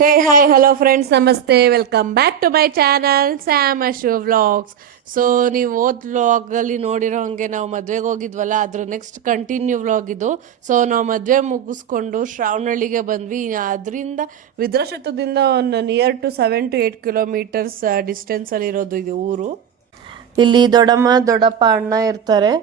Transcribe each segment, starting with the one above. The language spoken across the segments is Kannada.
Hey hi hello friends namaste welcome back to my channel Sam Ashu vlogs. So ನೀವು ವ್ಲಾಗಲ್ಲಿ ನೋಡಿರೋ ಹಂಗೆ ನಾವು ಮದುವೆಗೆ ಹೋಗಿದ್ವಲ್ಲ, ಅದ್ರ ನೆಕ್ಸ್ಟ್ ಕಂಟಿನ್ಯೂ ವ್ಲಾಗ್ ಇದು. ಸೊ ನಾವು ಮದುವೆ ಮುಗಿಸ್ಕೊಂಡು ಶ್ರಾವಣಹಳ್ಳಿಗೆ ಬಂದ್ವಿ. ಅದರಿಂದ ವಿದ್ರಾಶತದಿಂದ ಒಂದು ನಿಯರ್ ಟು 7 to 8 kilometers ಡಿಸ್ಟೆನ್ಸಲ್ಲಿ ಇರೋದು ಇದು ಊರು. ಇಲ್ಲಿ ದೊಡ್ಡಮ್ಮ ದೊಡ್ಡಪ್ಪ ಅಣ್ಣ ಇರ್ತಾರೆ.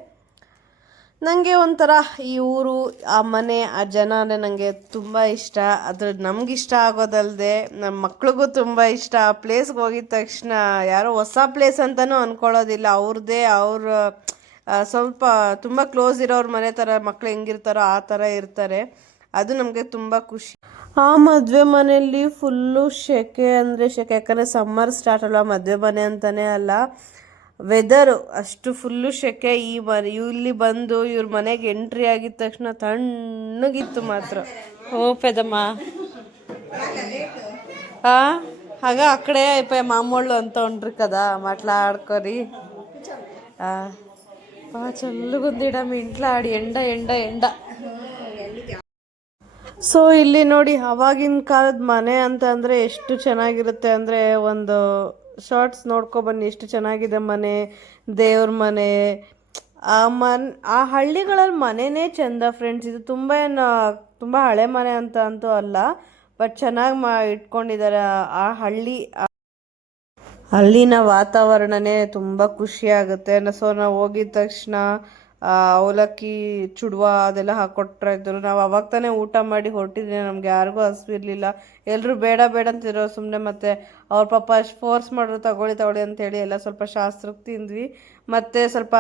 ನನಗೆ ಒಂಥರ ಈ ಊರು, ಆ ಮನೆ, ಆ ಜನ ಅಂದರೆ ನನಗೆ ತುಂಬ ಇಷ್ಟ. ಅದು ನಮಗಿಷ್ಟ ಆಗೋದಲ್ಲದೆ ನಮ್ಮ ಮಕ್ಳಿಗೂ ತುಂಬ ಇಷ್ಟ. ಆ ಪ್ಲೇಸ್ಗೆ ಹೋಗಿದ ತಕ್ಷಣ ಯಾರೋ ಹೊಸ ಪ್ಲೇಸ್ ಅಂತಲೂ ಅಂದ್ಕೊಳ್ಳೋದಿಲ್ಲ. ಅವ್ರದ್ದೇ ಸ್ವಲ್ಪ ತುಂಬ ಕ್ಲೋಸ್ ಇರೋರ ಮನೆ ಥರ ಮಕ್ಳು ಹೆಂಗಿರ್ತಾರೋ ಆ ಥರ ಇರ್ತಾರೆ. ಅದು ನಮಗೆ ತುಂಬ ಖುಷಿ. ಆ ಮದುವೆ ಮನೆಯಲ್ಲಿ ಫುಲ್ಲು ಸೆಕೆ ಅಂದರೆ ಸೆಕೆ, ಯಾಕಂದರೆ ಸಮ್ಮರ್ ಸ್ಟಾರ್ಟ್ ಅಲ್ಲ, ಮದುವೆ ಮನೆ ಅಂತಲೇ ಅಲ್ಲ. ವೆದರು ಅಷ್ಟು ಫುಲ್ಲು ಸೆಕೆ. ಇಲ್ಲಿ ಬಂದು ಇವ್ರ ಮನೆಗೆ ಎಂಟ್ರಿ ಆಗಿದ ತಕ್ಷಣ ತಣ್ಣಗಿತ್ತು ಮಾತ್ರ. ಓ ಪೆದಮ್ಮ ಆಗ అక్కడే అయిపోయా మామూళ్ళు అంతా ఉండ్రు కదా మాట్లాడుకొని చల్లుగుందిడ మీ ఇంట్లో ఆడి ఎంಡ ఎంಡ ఎంಡ. ಸೊ ಇಲ್ಲಿ ನೋಡಿ, ಅವಾಗಿನ ಕಾಲದ ಮನೆ ಅಂತ ಅಂದರೆ ಎಷ್ಟು ಚೆನ್ನಾಗಿರುತ್ತೆ ಅಂದರೆ, ಒಂದು ಶಾರ್ಟ್ಸ್ ನೋಡ್ಕೊಬನ್ನಿ ಎಷ್ಟು ಚೆನ್ನಾಗಿದೆ ಮನೆ, ದೇವ್ರ ಮನೆ. ಆ ಹಳ್ಳಿಗಳಲ್ಲಿ ಮನೆಯೇ ಚೆಂದ ಫ್ರೆಂಡ್ಸ್. ಇದು ತುಂಬ ಹಳೆ ಮನೆ ಅಂತ ಅಂತೂ ಅಲ್ಲ, ಬಟ್ ಚೆನ್ನಾಗಿ ಇಟ್ಕೊಂಡಿದ್ದಾರೆ. ಆ ಅಲ್ಲಿನ ವಾತಾವರಣನೇ ತುಂಬ ಖುಷಿ ಆಗುತ್ತೆ. ಸೊ ನಾವು ಹೋಗಿದ ತಕ್ಷಣ ಅವಲಕ್ಕಿ ಚುಡುವ ಅದೆಲ್ಲ ಹಾಕ್ಕೊಟ್ರ ಇದ್ರು. ನಾವು ಅವಾಗ ತಾನೇ ಊಟ ಮಾಡಿ ಹೊರಟಿದ್ವಿ. ನಮ್ಗೆ ಯಾರಿಗೂ ಹಸಿವಿರಲಿಲ್ಲ. ಎಲ್ಲರೂ ಬೇಡ ಬೇಡ ಅಂತಿರೋ ಸುಮ್ಮನೆ. ಮತ್ತು ಅವ್ರ ಪಾಪ ಫೋರ್ಸ್ ಮಾಡಿದ್ರು ತಗೊಳ್ಳಿ ಅಂತೇಳಿ ಎಲ್ಲ ಸ್ವಲ್ಪ ಶಾಸ್ತ್ರಕ್ಕೆ ತಿಂದ್ವಿ. ಮತ್ತು ಸ್ವಲ್ಪ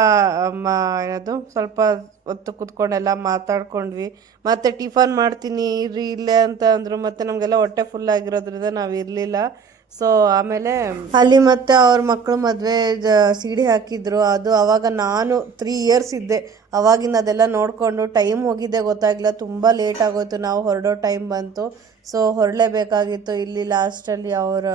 ಸ್ವಲ್ಪ ಹೊತ್ತು ಕೂತ್ಕೊಂಡೆಲ್ಲ ಮಾತಾಡ್ಕೊಂಡ್ವಿ. ಮತ್ತು ಟಿಫನ್ ಮಾಡ್ತೀನಿ ಇರ್ರಿ ಇಲ್ಲೇ ಅಂತ ಅಂದರು. ಮತ್ತು ನಮಗೆಲ್ಲ ಹೊಟ್ಟೆ ಫುಲ್ ಆಗಿರೋದ್ರಿಂದ ನಾವು ಇರಲಿಲ್ಲ. ಸೊ ಆಮೇಲೆ ಅಲ್ಲಿ ಮತ್ತೆ ಅವ್ರ ಮಕ್ಕಳು ಮದುವೆ ಸಿಡಿ ಹಾಕಿದ್ರು. ಅದು ಅವಾಗ ನಾನು 3 years ಇದ್ದೆ. ಅವಾಗಿಂದ ಅದೆಲ್ಲ ನೋಡಿಕೊಂಡು ಟೈಮ್ ಹೋಗಿದ್ದೆ ಗೊತ್ತಾಗಿಲ್ಲ. ತುಂಬ ಲೇಟ್ ಆಗೋಯ್ತು, ನಾವು ಹೊರಡೋ ಟೈಮ್ ಬಂತು. ಸೊ ಹೊರಡಲೇಬೇಕಾಗಿತ್ತು. ಇಲ್ಲಿ ಲಾಸ್ಟಲ್ಲಿ ಅವ್ರ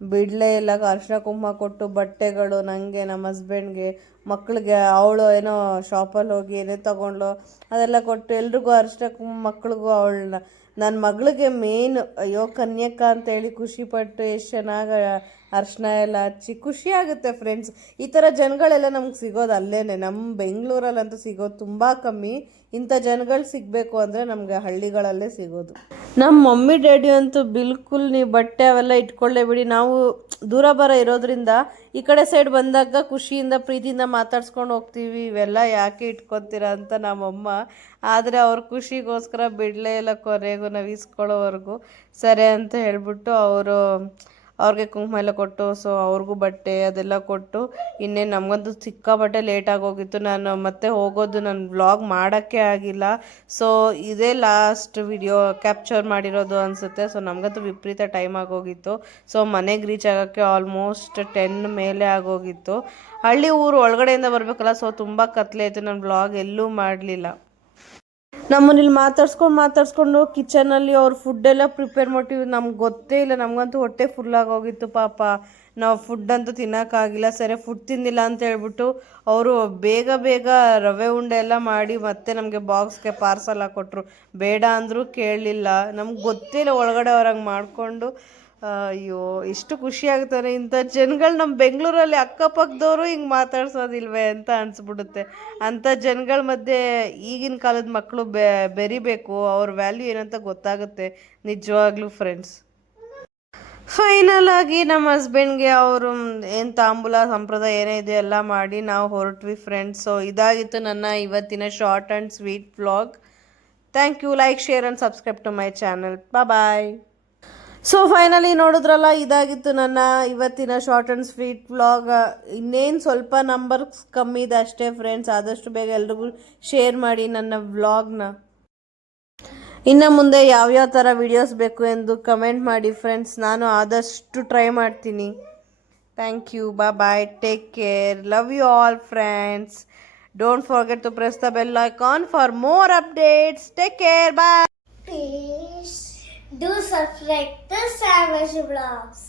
ಬಿಡಲೇ ಇಲ್ಲ. ಅರಿಶಿನ ಕುಂಕುಮ ಕೊಟ್ಟು ಬಟ್ಟೆಗಳು ನನಗೆ, ನಮ್ಮ ಹಸ್ಬೆಂಡ್ಗೆ, ಮಕ್ಕಳಿಗೆ ಅವಳು ಏನೋ ಶಾಪಲ್ಲಿ ಹೋಗಿ ಏನೇ ತೊಗೊಂಡ್ಲು ಅದೆಲ್ಲ ಕೊಟ್ಟು ಎಲ್ರಿಗೂ ಅರಿಶಿನ ಕುಂಕುಮ, ಮಕ್ಳಿಗೂ ಅವಳನ್ನ, ನನ್ನ ಮಗಳಿಗೆ ಮೇನ್ ಅಯ್ಯೋ ಕನ್ಯಕ್ಕ ಅಂತೇಳಿ ಖುಷಿಪಟ್ಟು ಎಷ್ಟು ಚೆನ್ನಾಗಿ ಅರ್ಶಿನ ಎಲ್ಲ ಹಚ್ಚಿ ಖುಷಿ ಆಗುತ್ತೆ ಫ್ರೆಂಡ್ಸ್. ಈ ಥರ ಜನಗಳೆಲ್ಲ ನಮ್ಗೆ ಸಿಗೋದು ಅಲ್ಲೇ, ನಮ್ಮ ಬೆಂಗಳೂರಲ್ಲಂತೂ ಸಿಗೋದು ತುಂಬ ಕಮ್ಮಿ. ಇಂಥ ಜನಗಳು ಸಿಗಬೇಕು ಅಂದರೆ ನಮಗೆ ಹಳ್ಳಿಗಳಲ್ಲೇ ಸಿಗೋದು. ನಮ್ಮ ಮಮ್ಮಿ ಡ್ಯಾಡಿ ಅಂತೂ ಬಿಲ್ಕುಲ್ ನೀವು ಬಟ್ಟೆ ಅವೆಲ್ಲ ಇಟ್ಕೊಳ್ಳೇ ಬಿಡಿ, ನಾವು ದೂರ ಬರ ಇರೋದ್ರಿಂದ ಈ ಕಡೆ ಸೈಡ್ ಬಂದಾಗ ಖುಷಿಯಿಂದ ಪ್ರೀತಿಯಿಂದ ಮಾತಾಡ್ಸ್ಕೊಂಡು ಹೋಗ್ತೀವಿ, ಇವೆಲ್ಲ ಯಾಕೆ ಇಟ್ಕೊತೀರಾ ಅಂತ ನಮ್ಮಮ್ಮ. ಆದರೆ ಅವ್ರ ಖುಷಿಗೋಸ್ಕರ ಬಿಡಲೇ ಇಲ್ಲ, ಕೊನೆಗೂ ನಾವು ಇಸ್ಕೊಳ್ಳೋವರೆಗೂ ಸರಿ ಅಂತ ಹೇಳ್ಬಿಟ್ಟು ಅವ್ರಿಗೆ ಕುಂಕುಮ ಎಲ್ಲ ಕೊಟ್ಟು, ಸೊ ಅವ್ರಿಗೂ ಬಟ್ಟೆ ಅದೆಲ್ಲ ಕೊಟ್ಟು, ಇನ್ನೇನು ನಮಗಂತೂ ಸಿಕ್ಕಾಬಟ್ಟೆ ಲೇಟಾಗಿ ಹೋಗಿತ್ತು. ನಾನು ಮತ್ತೆ ಹೋಗೋದು ನನ್ನ ವ್ಲಾಗ್ ಮಾಡೋಕ್ಕೆ ಆಗಿಲ್ಲ. ಸೊ ಇದೇ ಲಾಸ್ಟ್ ವಿಡಿಯೋ ಕ್ಯಾಪ್ಚರ್ ಮಾಡಿರೋದು ಅನಿಸುತ್ತೆ. ಸೊ ನಮಗಂತೂ ವಿಪರೀತ ಟೈಮ್ ಆಗೋಗಿತ್ತು. ಸೊ ಮನೆಗೆ ರೀಚ್ ಆಗೋಕ್ಕೆ ಆಲ್ಮೋಸ್ಟ್ 10 ಮೇಲೆ ಆಗೋಗಿತ್ತು. ಹಳ್ಳಿ ಊರು ಒಳಗಡೆಯಿಂದ ಬರಬೇಕಲ್ಲ, ಸೊ ತುಂಬ ಕತ್ಲೆ ಇತ್ತು. ನಾನು ವ್ಲಾಗ್ ಎಲ್ಲೂ ಮಾಡಲಿಲ್ಲ. ನಮ್ಮನೇಲಿ ಮಾತಾಡ್ಸ್ಕೊಂಡು ಕಿಚನಲ್ಲಿ ಅವ್ರು ಫುಡ್ಡೆಲ್ಲ ಪ್ರಿಪೇರ್ ಮಾಡ್ತೀವಿ. ನಮ್ಗೆ ಗೊತ್ತೇ ಇಲ್ಲ, ನಮಗಂತೂ ಹೊಟ್ಟೆ ಫುಲ್ಲಾಗೋಗಿತ್ತು ಪಾಪ. ನಾವು ಫುಡ್ ಅಂತೂ ತಿನ್ನೋಕ್ಕಾಗಿಲ್ಲ. ಸರಿ ಫುಡ್ ತಿಂದಿಲ್ಲ ಅಂತ ಹೇಳ್ಬಿಟ್ಟು ಅವರು ಬೇಗ ರವೆ ಉಂಡೆ ಎಲ್ಲ ಮಾಡಿ ಮತ್ತೆ ನಮಗೆ ಬಾಕ್ಸ್ಗೆ ಪಾರ್ಸಲ್ ಹಾಕ್ಕೊಟ್ರು. ಬೇಡ ಅಂದರೂ ಕೇಳಲಿಲ್ಲ. ನಮ್ಗೆ ಗೊತ್ತೇ ಇಲ್ಲ ಒಳಗಡೆ ಅವ್ರಂಗೆ ಮಾಡಿಕೊಂಡು. ಅಯ್ಯೋ ಎಷ್ಟು ಖುಷಿ ಆಗ್ತಾರೆ. ಇಂಥ ಜನಗಳು ನಮ್ಮ ಬೆಂಗಳೂರಲ್ಲಿ ಅಕ್ಕಪಕ್ಕದವರು ಹಿಂಗೆ ಮಾತಾಡ್ಸೋದಿಲ್ವೇ ಅಂತ ಅನಿಸ್ಬಿಡುತ್ತೆ. ಅಂಥ ಜನಗಳ ಮಧ್ಯೆ ಈಗಿನ ಕಾಲದ ಮಕ್ಕಳು ಬೆರಿಬೇಕು, ಅವ್ರ ವ್ಯಾಲ್ಯೂ ಏನಂತ ಗೊತ್ತಾಗುತ್ತೆ ನಿಜವಾಗ್ಲೂ ಫ್ರೆಂಡ್ಸ್. ಫೈನಲ್ ಆಗಿ ನಮ್ಮ ಹಸ್ಬೆಂಡ್ಗೆ ಅವರು ಏನು ತಾಂಬೂಲ ಸಂಪ್ರದಾಯ ಏನೇ ಇದೆ ಎಲ್ಲ ಮಾಡಿ ನಾವು ಹೊರಟ್ವಿ ಫ್ರೆಂಡ್ಸ್. ಸೊ ಇದಾಗಿತ್ತು ನನ್ನ ಇವತ್ತಿನ short and sweet vlog. Thank you. Like, share and subscribe to my channel. Bye. So finally ನೋಡಿದ್ರಲ್ಲ, ಇದಾಗಿತ್ತು ನನ್ನ ಇವತ್ತಿನ ಶಾರ್ಟ್ ಆ್ಯಂಡ್ ಸ್ವೀಟ್ ವ್ಲಾಗ್. ಇನ್ನೇನು ಸ್ವಲ್ಪ ನಂಬರ್ಸ್ ಕಮ್ಮಿ ಇದೆ ಅಷ್ಟೇ ಫ್ರೆಂಡ್ಸ್. ಆದಷ್ಟು ಬೇಗ ಎಲ್ರಿಗೂ ಶೇರ್ ಮಾಡಿ ನನ್ನ ವ್ಲಾಗ್ನ. ಇನ್ನು ಮುಂದೆ ಯಾವ್ಯಾವ ಥರ ವಿಡಿಯೋಸ್ ಬೇಕು ಎಂದು ಕಮೆಂಟ್ ಮಾಡಿ ಫ್ರೆಂಡ್ಸ್. ನಾನು ಆದಷ್ಟು ಟ್ರೈ ಮಾಡ್ತೀನಿ. Thank you. Bye. Take care. Love you all friends. Don't forget to press the bell icon for more updates. Take care. Bye. Do subscribe to Savage Vlogs.